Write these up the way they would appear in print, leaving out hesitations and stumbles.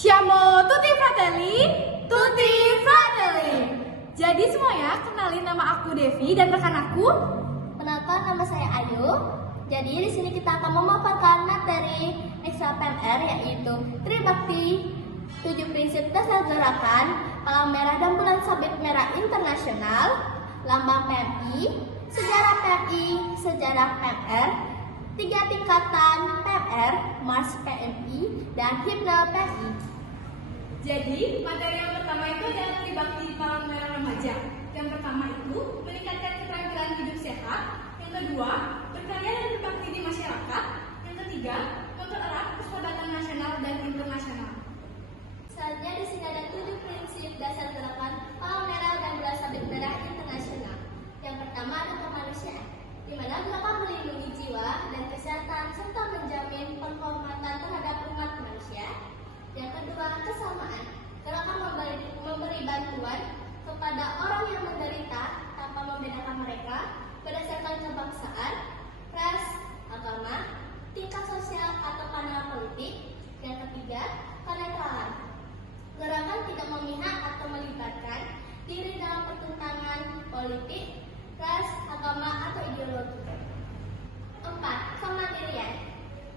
Siamo tutti fratelli, tutti fratelli. Jadi semuanya, kenalin nama aku Devi dan rekan aku. Perkenalkan, nama saya Ayu. Jadi di sini kita akan memaparkan materi ekstra PMR yaitu Tribakti, 7 prinsip dasar gerakan, Palang Merah dan Bulan Sabit Merah Internasional, Lambang PMI, Sejarah PMI, Sejarah PMR, 3 tingkatan PMR, Mars PMI, dan Himne PMI. Jadi, materi yang pertama itu adalah Tribakti Palang Merah Remaja. Yang pertama itu meningkatkan keterampilan hidup sehat. Yang kedua, berkarya dan berbakti di masyarakat. Yang ketiga, mempererat persahabatan nasional dan internasional. Selanjutnya di sini ada 7 prinsip dasar gerakan Palang Merah dan Bulan Sabit Merah Internasional. Yang pertama ada kemanusiaan, di mana gerakan melindungi jiwa dan kesehatan serta menjamin penghormatan terhadap umat manusia. Yang kedua, kesamaan, gerakan memberi bantuan kepada orang yang menderita tanpa membedakan mereka berdasarkan kebangsaan, ras, agama, tingkat sosial atau pandangan politik. Yang ketiga, kenetralan, gerakan tidak memihak atau melibatkan diri dalam pertentangan politik, ras, agama, atau ideologi. 4. Kemandirian,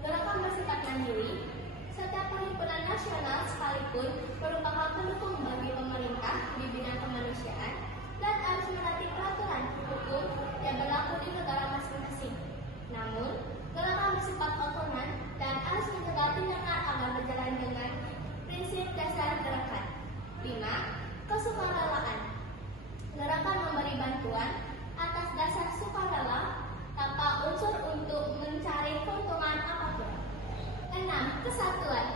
gerakan bersifat mandiri. Setiap perhimpunan nasional sekalipun merupakan pendukung bagi pemerintah di bidang kemanusiaan dan harus menaati peraturan hukum yang berlaku di negara masing-masing. Namun, gerakan bersifat otonom dan harus mencegah tindakan agar berjalan dengan prinsip dasar gerakan. 5. Kesukarelaan, gerakan memberi bantuan atas dasar sukarela tanpa unsur untuk mencari keuntungan apapun. 6. Kesatuan,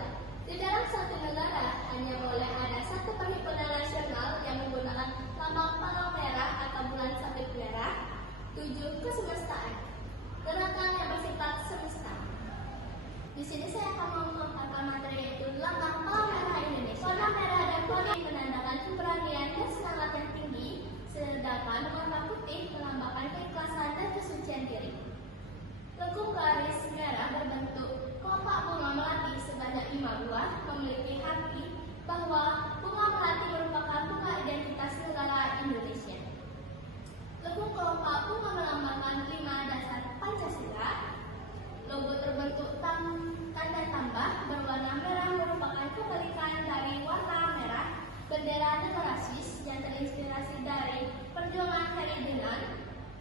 di dalam suatu negara hanya boleh ada satu perhimpunan nasional yang menggunakan lambang palang merah atau bulan sabit merah. 7. Kesemestaan, gerakan yang bersifat semesta. Di sini saya akan memaparkan materi yaitu lambang palang merah Indonesia. Warna merah dan kuning menandakan keberanian dan semangat yang tinggi, sedangkan warna putih melambangkan keikhlasan dan kesucian diri. Lekung garis merah berbentuk kelopak bunga melati sebanyak 5 buah memiliki arti bahwa bunga melati merupakan bunga identitas negara Indonesia. Lekung kelopak bunga melambangkan 5 dasar Pancasila. Logo terbentuk tanda tambah berwarna merah merupakan kebalikan dari warna merah bendera negara Swiss yang terinspirasi dari perjuangan Ferdinand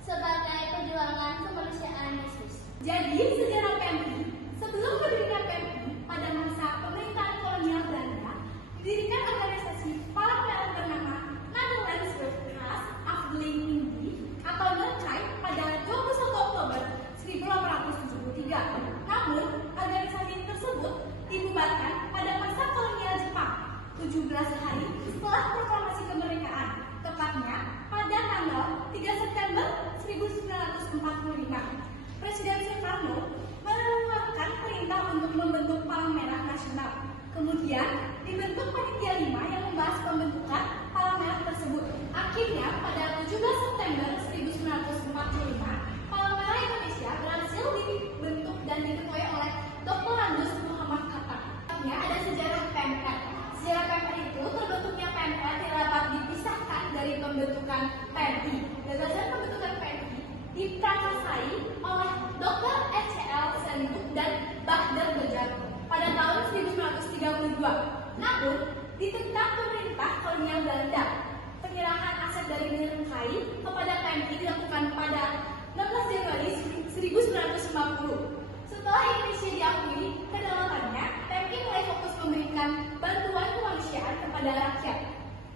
sebagai perjuangan kemanusiaan di Swiss. Jadi, sejarah PMI. Sebelum berdirinya PMI, pada masa pemerintahan kolonial Belanda, didirikan organisasi Palang Merah bernama Netherlands Red Cross Afdeling Indi atau NERCAI pada 21 Oktober 1873. Namun, organisasi tersebut dibubarkan pada masa kolonial Jepang, 17 hari setelah proklamasi kemerdekaan, tepatnya pada tanggal 3 September 1945. Presiden Soekarno mengeluarkan perintah untuk membentuk Palang Merah Nasional. Kemudian dibentuk panitia 5 yang membahas pembentukan Palang Merah tersebut. Akhirnya pada 17 September 1945, Palang Merah Indonesia berhasil dibentuk dan diketuai oleh Dr. Landus Muhammad Khatta. Ada sejarah PMR. Sejarah PMR itu terbentuknya PMR tidak dapat dipisahkan dari pembentukan PMI. Gagasan pembentukan PMI diprakarsai oleh Dr. S.C.L. Senduk dan Baghdad Bojang pada tahun 1932. Namun, ditentang pemerintah kolonial Belanda. Penyerahan aset dari NERCAI kepada PMI dilakukan pada 16 Januari 1950. Setelah Indonesia diakui kedaulatannya, PMI mulai fokus memberikan bantuan kemanusiaan kepada rakyat.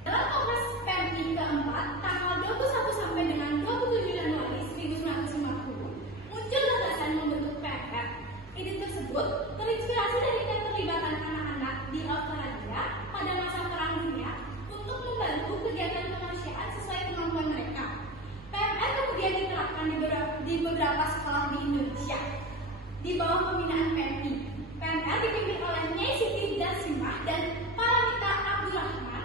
Dalam Kongres PMI keempat, tanggal 21 sampai dengan 27 Januari 1950, muncul gagasan membentuk PMR. Ide tersebut terinspirasi dari keterlibatan anak-anak di Australia pada masa Perang Dunia untuk membantu kegiatan kemanusiaan sesuai kemampuan mereka. PMR kemudian diterapkan di beberapa sekolah di Indonesia di bawah pembinaan PMI. PMR dipimpin oleh Nyai Siti Dasimah dan Paramita Abdurrahman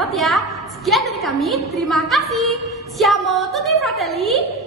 dicatat ya. Sekian dari kami, terima kasih. Siamo tutti fratelli.